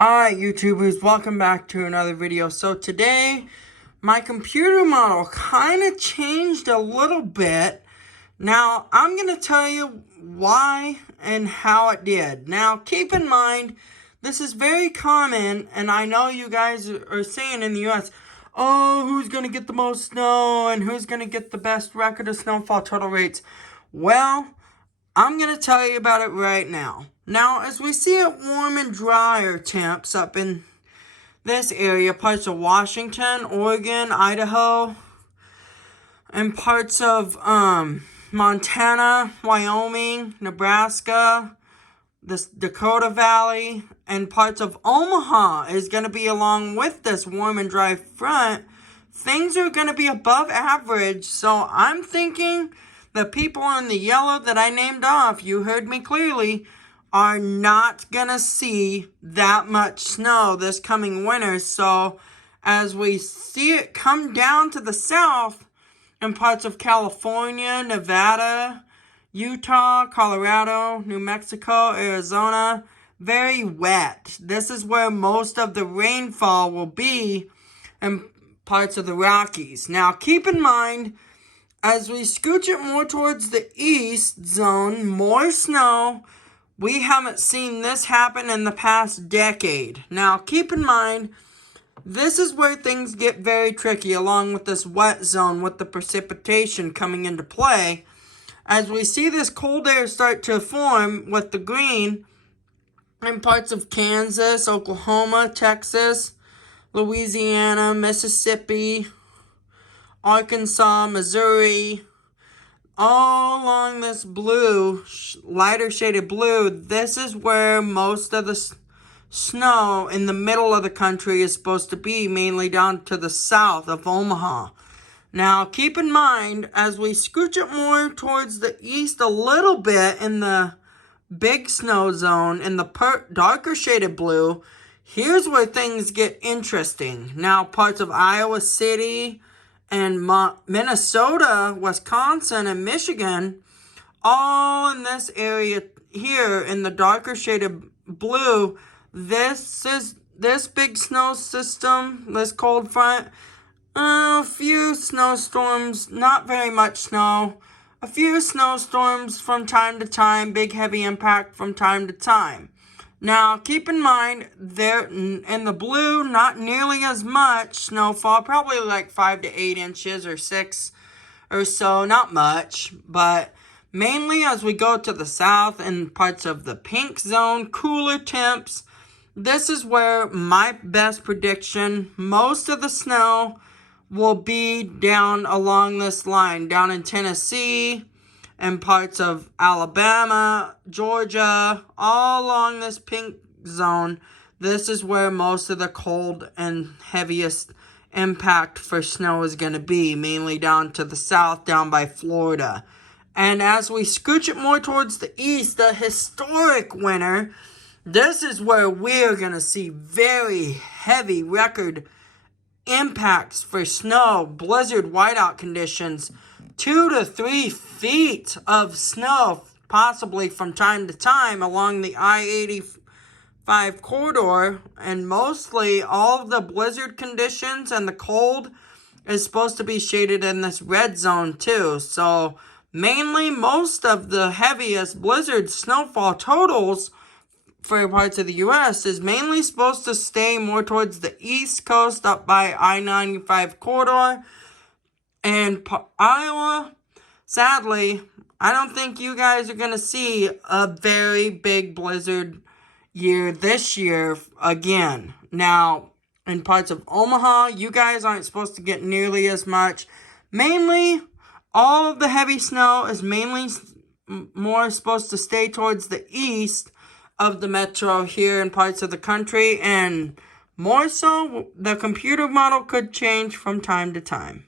Alright, YouTubers, welcome back to another video. So today, my computer model kind of changed a little bit. Now, I'm going to tell you why and how it did. Now, keep in mind, this is very common, and I know you guys are saying in the US, oh, who's going to get the most snow, and who's going to get the best record of snowfall total rates? Well, I'm going to tell you about it right now. Now, as we see it warm and drier temps up in this area, parts of Washington, Oregon, Idaho, and parts of Montana, Wyoming, Nebraska, the Dakota Valley, and parts of Omaha is going to be along with this warm and dry front. Things are going to be above average, so I'm thinking the people in the yellow that I named off, you heard me clearly, are not gonna see that much snow this coming winter. So as we see it come down to the south in parts of California, Nevada, Utah, Colorado, New Mexico, Arizona, very wet. This is where most of the rainfall will be in parts of the Rockies. Now keep in mind, as we scooch it more towards the east zone, more snow. We haven't seen this happen in the past decade. Now, keep in mind, this is where things get very tricky along with this wet zone with the precipitation coming into play. As we see this cold air start to form with the green in parts of Kansas, Oklahoma, Texas, Louisiana, Mississippi, Arkansas, Missouri, all along this blue, lighter shaded blue, this is where most of the snow in the middle of the country is supposed to be, mainly down to the south of Omaha. Now, keep in mind, as we scooch it more towards the east a little bit in the big snow zone, in the darker shaded blue, here's where things get interesting. Now, parts of Iowa City and Minnesota, Wisconsin, and Michigan, all in this area here in the darker shaded blue. This big snow system, this cold front, a few snowstorms, not very much snow, a few snowstorms from time to time, big heavy impact from time to time. Now, keep in mind, there in the blue, not nearly as much snowfall, probably like 5 to 8 inches or 6 or so, not much. But mainly as we go to the south and parts of the pink zone, cooler temps, this is where my best prediction, most of the snow will be down along this line, down in Tennessee, and parts of Alabama, Georgia, all along this pink zone. This is where most of the cold and heaviest impact for snow is going to be, mainly down to the south, down by Florida. And as we scooch it more towards the east, the historic winter, this is where we're going to see very heavy record impacts for snow, blizzard whiteout conditions, 2 to 3 feet of snow, possibly from time to time, along the I-85 corridor. And mostly all of the blizzard conditions and the cold is supposed to be shaded in this red zone too. So mainly most of the heaviest blizzard snowfall totals for parts of the U.S. is mainly supposed to stay more towards the east coast up by I-95 corridor. And Iowa, sadly, I don't think you guys are going to see a very big blizzard year this year again. Now, in parts of Omaha, you guys aren't supposed to get nearly as much. Mainly, all of the heavy snow is mainly more supposed to stay towards the east of the metro here in parts of the country. And more so, the computer model could change from time to time.